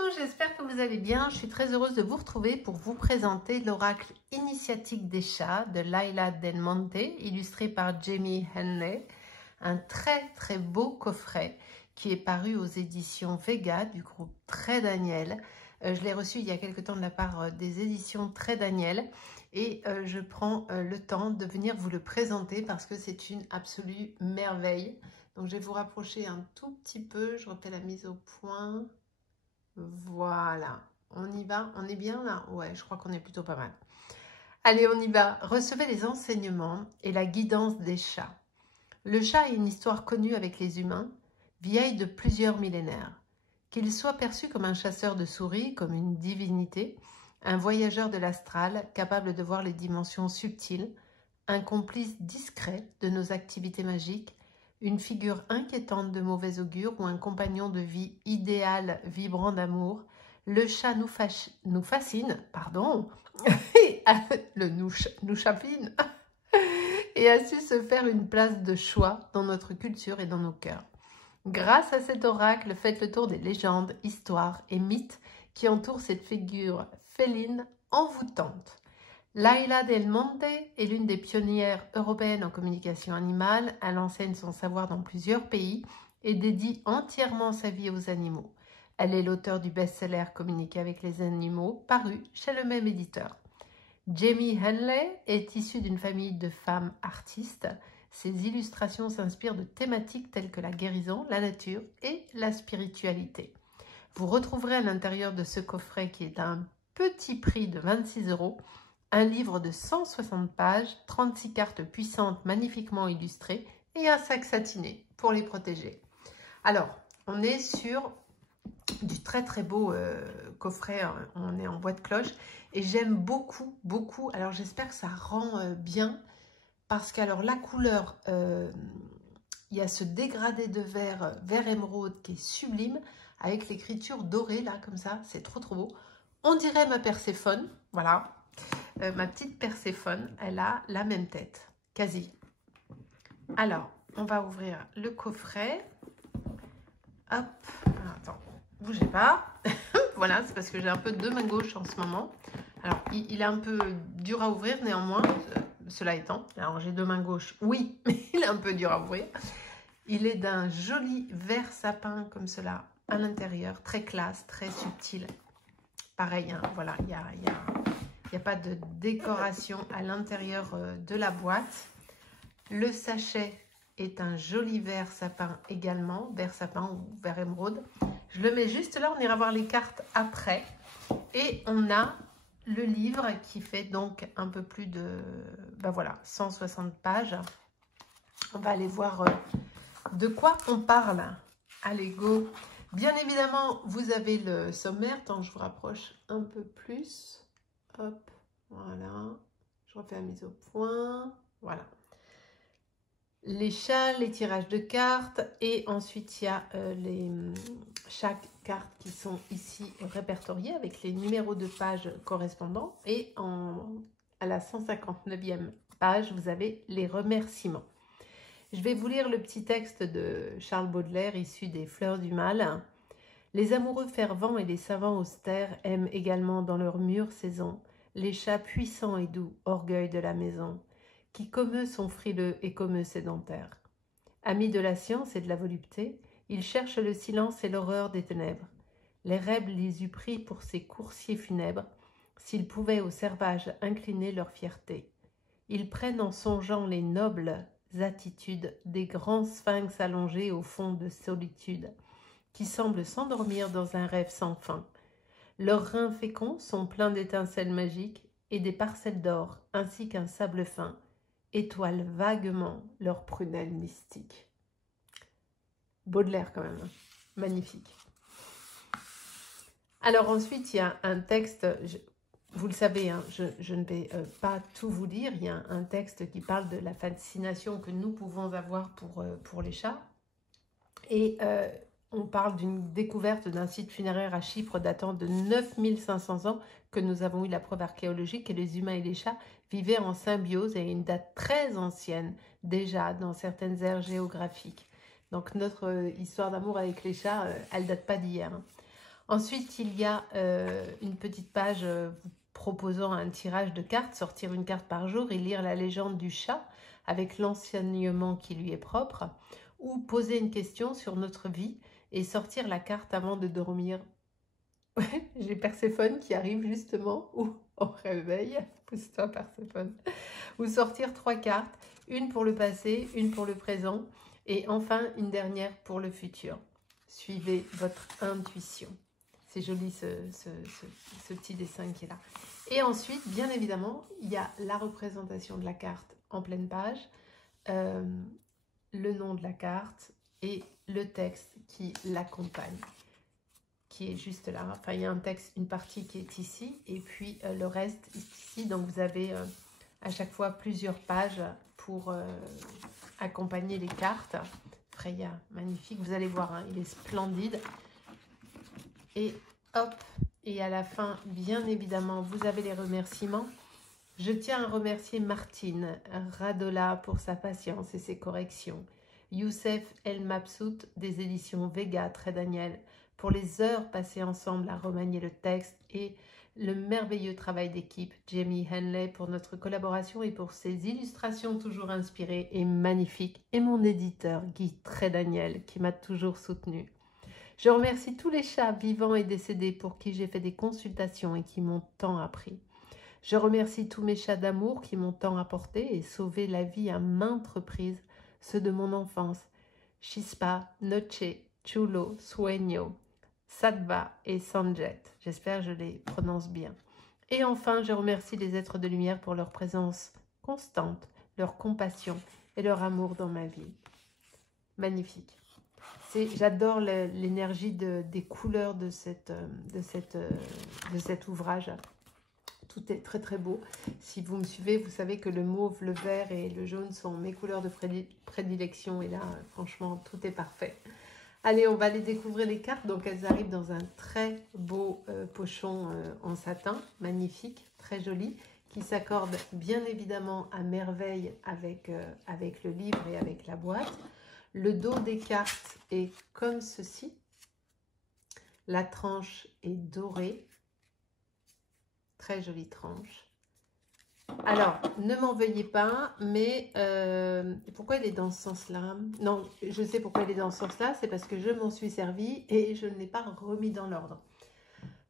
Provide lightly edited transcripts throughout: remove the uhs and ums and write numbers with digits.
tous, j'espère que vous allez bien. Je suis très heureuse de vous retrouver pour vous présenter l'oracle initiatique des chats de Laila Del Monte, illustré par Jamie Henley. Un très beau coffret qui est paru aux éditions Vega du groupe Très Daniel. Je l'ai reçu il y a quelque temps de la part des éditions Très Daniel et je prends le temps de venir vous le présenter parce que c'est une absolue merveille. Donc je vais vous rapprocher un tout petit peu, je refais la mise au point. Voilà, on y va, on est bien là? Ouais, je crois qu'on est plutôt pas mal. Allez, on y va. Recevez les enseignements et la guidance des chats. Le chat est une histoire connue avec les humains, vieille de plusieurs millénaires. Qu'il soit perçu comme un chasseur de souris, comme une divinité, un voyageur de l'astral capable de voir les dimensions subtiles, un complice discret de nos activités magiques, une figure inquiétante de mauvais augure ou un compagnon de vie idéal vibrant d'amour, le chat nous fascine, nous chapine, et a su se faire une place de choix dans notre culture et dans nos cœurs. Grâce à cet oracle, faites le tour des légendes, histoires et mythes qui entourent cette figure féline envoûtante. Laila Del Monte est l'une des pionnières européennes en communication animale. Elle enseigne son savoir dans plusieurs pays et dédie entièrement sa vie aux animaux. Elle est l'auteure du best-seller Communiquer avec les animaux, paru chez le même éditeur. Jamie Henley est issue d'une famille de femmes artistes. Ses illustrations s'inspirent de thématiques telles que la guérison, la nature et la spiritualité. Vous retrouverez à l'intérieur de ce coffret qui est à un petit prix de 26 €, un livre de 160 pages, 36 cartes puissantes magnifiquement illustrées et un sac satiné pour les protéger. Alors, on est sur du très beau coffret, on est en bois de cloche et j'aime beaucoup. Alors, j'espère que ça rend bien parce qu'alors la couleur, il y a ce dégradé de vert émeraude qui est sublime avec l'écriture dorée là comme ça, c'est trop beau. On dirait ma Perséphone, voilà. Ma petite Perséphone, elle a la même tête, quasi. Alors, on va ouvrir le coffret. Hop, attends, bougez pas. Voilà, c'est parce que j'ai un peu deux mains gauches en ce moment. Alors, il est un peu dur à ouvrir, néanmoins, cela étant. Alors, j'ai deux mains gauches, oui, mais il est un peu dur à ouvrir. Il est d'un joli vert sapin comme cela, à l'intérieur, très classe, très subtil. Pareil, hein, voilà, il n'y a pas de décoration à l'intérieur de la boîte. Le sachet est un joli vert sapin également, vert sapin ou vert émeraude. Je le mets juste là, on ira voir les cartes après. Et on a le livre qui fait donc un peu plus de, 160 pages. On va aller voir de quoi on parle. Allez, go! Bien évidemment, vous avez le sommaire. Attends, je vous rapproche un peu plus. Hop, voilà. Je refais la mise au point. Voilà. Les chats, les tirages de cartes. Et ensuite, il y a chaque carte qui sont ici répertoriées avec les numéros de pages correspondants. Et à la 159e page, vous avez les remerciements. Je vais vous lire le petit texte de Charles Baudelaire, issu des Fleurs du Mal. Les amoureux fervents et les savants austères aiment également dans leurs mûres saisons les chats puissants et doux, orgueil de la maison, qui comme eux sont frileux et comme eux sédentaires. Amis de la science et de la volupté, ils cherchent le silence et l'horreur des ténèbres. Les rêves les eût pris pour ces coursiers funèbres, s'ils pouvaient au servage incliner leur fierté. Ils prennent en songeant les nobles attitudes des grands sphinx allongés au fond de solitude, qui semblent s'endormir dans un rêve sans fin. Leurs reins féconds sont pleins d'étincelles magiques et des parcelles d'or, ainsi qu'un sable fin, étoilent vaguement leurs prunelles mystiques. Baudelaire quand même, hein. Magnifique. Alors ensuite, il y a un texte, vous le savez, hein, je ne vais pas tout vous lire, il y a un texte qui parle de la fascination que nous pouvons avoir pour les chats. Et on parle d'une découverte d'un site funéraire à Chypre datant de 9500 ans que nous avons eu la preuve archéologique, et les humains et les chats vivaient en symbiose et à une date très ancienne déjà dans certaines aires géographiques. Donc notre histoire d'amour avec les chats, elle date pas d'hier. Ensuite, il y a une petite page vous proposant un tirage de cartes, sortir une carte par jour et lire la légende du chat avec l'enseignement qui lui est propre, ou poser une question sur notre vie et sortir la carte avant de dormir. J'ai Perséphone qui arrive justement au réveil. Pousse-toi Perséphone. Ou sortir 3 cartes, une pour le passé, une pour le présent et enfin une dernière pour le futur. Suivez votre intuition. C'est joli ce petit dessin qui est là. Et ensuite, bien évidemment, il y a la représentation de la carte en pleine page, le nom de la carte et le texte qui l'accompagne, qui est juste là. Enfin, il y a un texte, une partie qui est ici et puis le reste ici. Donc, vous avez à chaque fois plusieurs pages pour accompagner les cartes. Freya, magnifique. Vous allez voir, hein, il est splendide. Et hop, et à la fin, bien évidemment, vous avez les remerciements. Je tiens à remercier Martine Radola pour sa patience et ses corrections. Youssef El Mabsout des éditions Vega, Très Daniel, pour les heures passées ensemble à remanier le texte et le merveilleux travail d'équipe. Jamie Henley pour notre collaboration et pour ses illustrations toujours inspirées et magnifiques. Et mon éditeur Guy Très Daniel qui m'a toujours soutenu. Je remercie tous les chats vivants et décédés pour qui j'ai fait des consultations et qui m'ont tant appris. Je remercie tous mes chats d'amour qui m'ont tant apporté et sauvé la vie à maintes reprises, ceux de mon enfance. Chispa, Noche, Chulo, Sueño, Sattva et Sanjet. J'espère que je les prononce bien. Et enfin, je remercie les êtres de lumière pour leur présence constante, leur compassion et leur amour dans ma vie. Magnifique. J'adore l'énergie des couleurs de cet ouvrage. Tout est très très beau. Si vous me suivez, vous savez que le mauve, le vert et le jaune sont mes couleurs de prédilection. Et là, franchement, tout est parfait. Allez, on va aller découvrir les cartes. Donc, elles arrivent dans un très beau pochon en satin, magnifique, très joli, qui s'accorde bien évidemment à merveille avec le livre et avec la boîte. Le dos des cartes est comme ceci. La tranche est dorée. Très jolie tranche. Alors, ne m'en veuillez pas, mais pourquoi il est dans ce sens-là? Non, je sais pourquoi il est dans ce sens-là, c'est parce que je m'en suis servi et je ne l'ai pas remis dans l'ordre.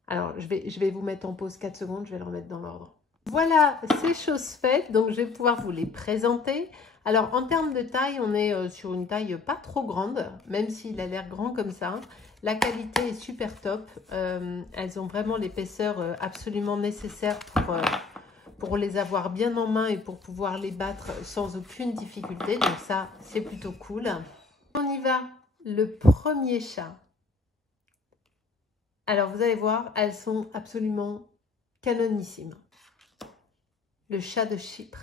Alors, je vais vous mettre en pause 4 secondes, je vais le remettre dans l'ordre. Voilà, c'est chose faite, donc je vais pouvoir vous les présenter. Alors, en termes de taille, on est sur une taille pas trop grande, même s'il a l'air grand comme ça. La qualité est super top. Elles ont vraiment l'épaisseur absolument nécessaire pour les avoir bien en main et pour pouvoir les battre sans aucune difficulté. Donc ça, c'est plutôt cool. On y va. Le premier chat. Alors, vous allez voir, elles sont absolument canonissimes. Le chat de Chypre.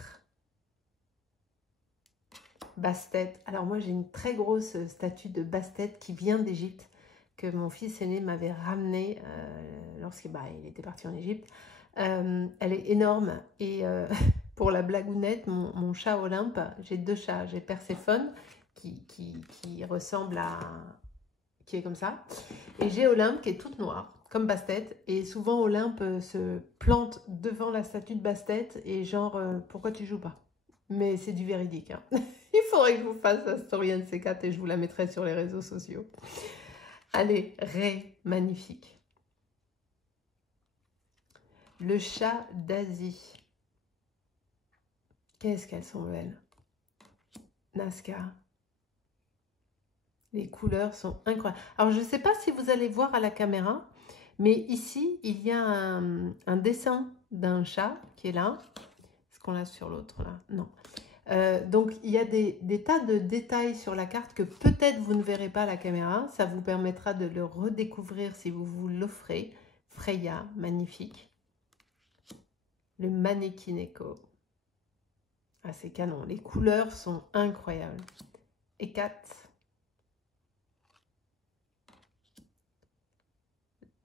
Bastet. Alors moi, j'ai une très grosse statue de Bastet qui vient d'Égypte, que mon fils aîné m'avait ramenée lorsqu'il était parti en Égypte. Elle est énorme et pour la blagounette, mon chat Olympe, j'ai 2 chats. J'ai Perséphone qui ressemble à... qui est comme ça. Et j'ai Olympe qui est toute noire, comme Bastet. Et souvent, Olympe se plante devant la statue de Bastet et genre, pourquoi tu joues pas? Mais c'est du véridique. Hein. Il faudrait que je vous fasse la story un de ces 4 et je vous la mettrai sur les réseaux sociaux. Allez, Ré, magnifique. Le chat d'Asie. Qu'est-ce qu'elles sont belles. Nazca. Les couleurs sont incroyables. Alors, je ne sais pas si vous allez voir à la caméra, mais ici, il y a un dessin d'un chat qui est là. Est-ce qu'on l'a sur l'autre là? Non. Donc, il y a des tas de détails sur la carte que peut-être vous ne verrez pas à la caméra. Ça vous permettra de le redécouvrir si vous vous l'offrez. Freya, magnifique. Le Manekineko. Ah, c'est canon. Les couleurs sont incroyables. Hécate.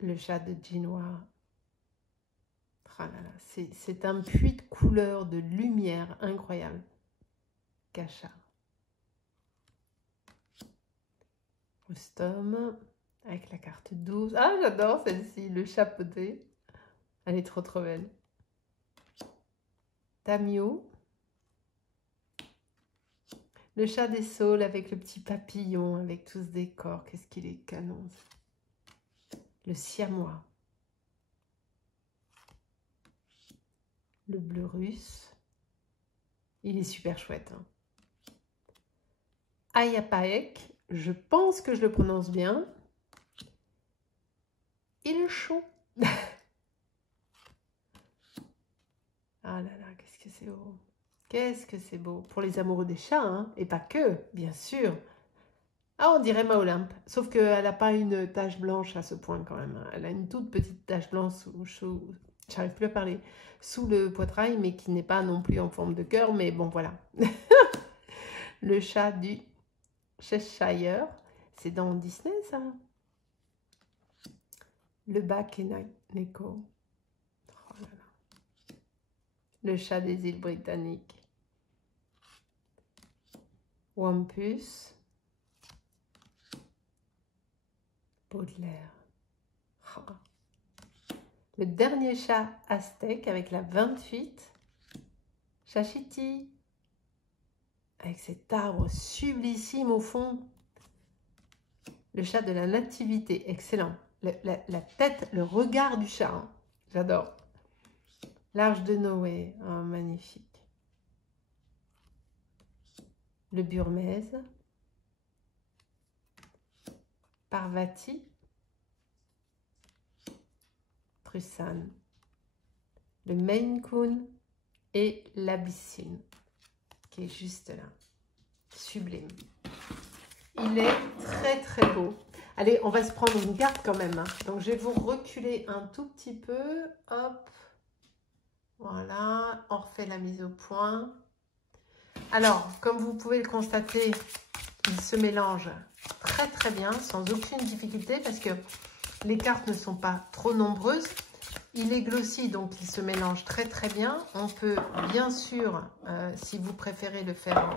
Le chat de Genoa. Ah là là, c'est un puits de couleurs, de lumière incroyable. Cacha. Rustom. avec la carte 12. Ah, j'adore celle-ci, le chapeauté. Elle est trop belle. Tamio. Le chat des saules avec le petit papillon, avec tout ce décor. Qu'est-ce qu'il est canon. Le siamois. Le bleu russe. Il est super chouette. Hein. Ayapaek. Je pense que je le prononce bien. Il est chaud. Ah là là, qu'est-ce que c'est beau. Qu'est-ce que c'est beau. Pour les amoureux des chats, hein, et pas que, bien sûr. Ah, on dirait ma Olympe. Sauf qu'elle n'a pas une tache blanche à ce point quand même. Elle a une toute petite tache blanche j'arrive plus à parler, sous le poitrail, mais qui n'est pas non plus en forme de cœur. Mais bon, voilà. Le chat du Cheshire. C'est dans Disney, ça. Le bac et Neko. Oh là là. Le chat des îles Britanniques. Wampus. Baudelaire. Oh. Le dernier chat aztèque avec la 28. Chachiti. Avec cet arbre sublissime au fond. Le chat de la nativité. Excellent. La tête, le regard du chat. Hein. J'adore. L'Arche de Noé. Oh, magnifique. Le Burmese. Parvati. Trusan. Le Maine Coon et l'Abyssine, qui est juste là. Sublime. Il est très beau. Allez, on va se prendre une carte quand même. Hein. Donc, je vais vous reculer un tout petit peu. Hop. Voilà. On refait la mise au point. Alors, comme vous pouvez le constater, il se mélange très bien, sans aucune difficulté, parce que les cartes ne sont pas trop nombreuses. Il est glossy, donc il se mélange très bien. On peut, bien sûr, si vous préférez le faire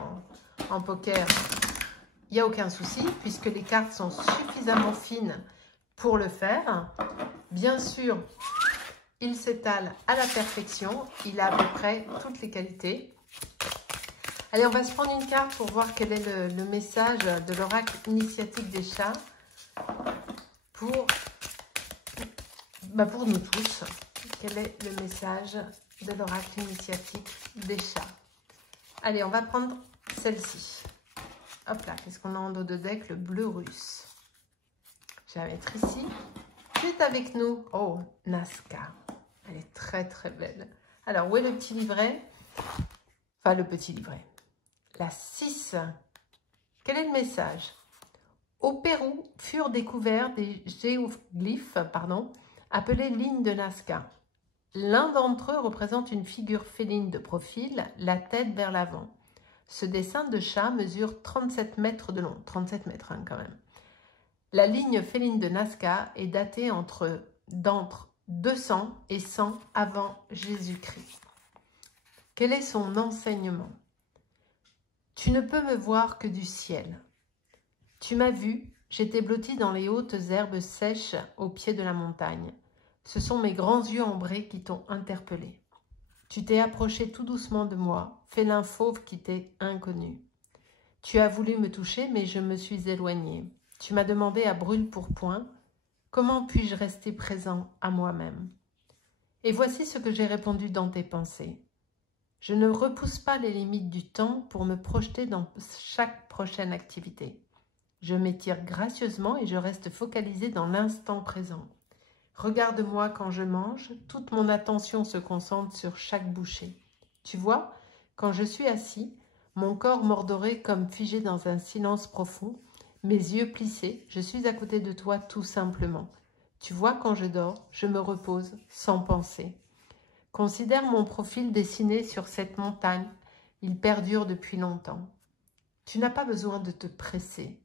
en poker, il n'y a aucun souci, puisque les cartes sont suffisamment fines pour le faire. Bien sûr, il s'étale à la perfection. Il a à peu près toutes les qualités. Allez, on va se prendre une carte pour voir quel est le message de l'oracle initiatique des chats pour nous tous. Quel est le message de l'oracle initiatique des chats? Allez, on va prendre celle-ci. Hop là, qu'est-ce qu'on a en dos de deck? Le bleu russe. Je vais la mettre ici. Qui est avec nous? Oh, Nazca. Elle est très belle. Alors, où est le petit livret? Enfin, le petit livret. La 6. Quel est le message? Au Pérou furent découverts des géoglyphes, appelés lignes de Nazca. L'un d'entre eux représente une figure féline de profil, la tête vers l'avant. Ce dessin de chat mesure 37 mètres de long, 37 mètres hein, quand même. La ligne féline de Nazca est datée d'entre 200 et 100 avant Jésus-Christ. Quel est son enseignement? Tu ne peux me voir que du ciel. Tu m'as vu, j'étais blottie dans les hautes herbes sèches au pied de la montagne. Ce sont mes grands yeux ambrés qui t'ont interpellé. Tu t'es approché tout doucement de moi, félin fauve qui t'est inconnu. Tu as voulu me toucher, mais je me suis éloignée. Tu m'as demandé à brûle-pourpoint, comment puis-je rester présent à moi-même? Et voici ce que j'ai répondu dans tes pensées. Je ne repousse pas les limites du temps pour me projeter dans chaque prochaine activité. Je m'étire gracieusement et je reste focalisée dans l'instant présent. Regarde-moi quand je mange, toute mon attention se concentre sur chaque bouchée. Tu vois, quand je suis assis, mon corps mordoré comme figé dans un silence profond, mes yeux plissés, je suis à côté de toi tout simplement. Tu vois, quand je dors, je me repose sans penser. Considère mon profil dessiné sur cette montagne, il perdure depuis longtemps. Tu n'as pas besoin de te presser,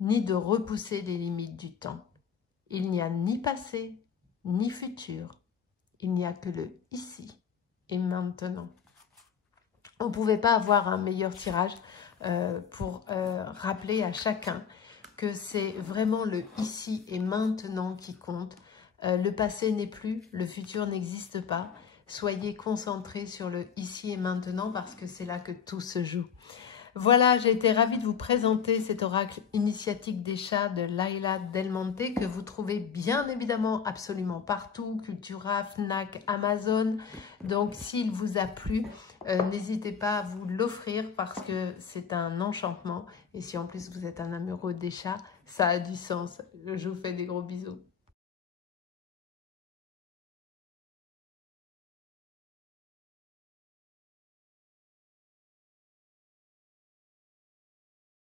ni de repousser les limites du temps. Il n'y a ni passé, ni futur. Il n'y a que le ici et maintenant. On ne pouvait pas avoir un meilleur tirage pour rappeler à chacun que c'est vraiment le ici et maintenant qui compte. Le passé n'est plus, le futur n'existe pas. Soyez concentrés sur le ici et maintenant parce que c'est là que tout se joue. Voilà, j'ai été ravie de vous présenter cet oracle initiatique des chats de Laila Del Monte que vous trouvez bien évidemment absolument partout, Cultura, Fnac, Amazon. Donc s'il vous a plu, n'hésitez pas à vous l'offrir parce que c'est un enchantement. Et si en plus vous êtes un amoureux des chats, ça a du sens. Je vous fais des gros bisous.